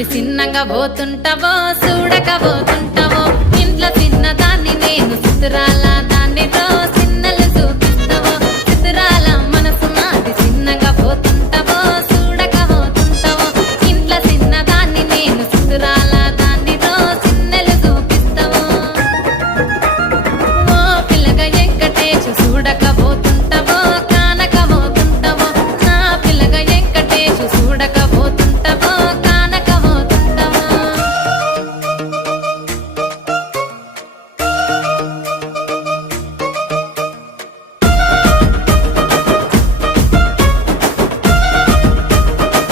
అది చిన్నగా పోతుంటావో చూడక పోతుంటావో ఇంట్లో చిన్నదాన్ని నేను సుతురాల దాన్ని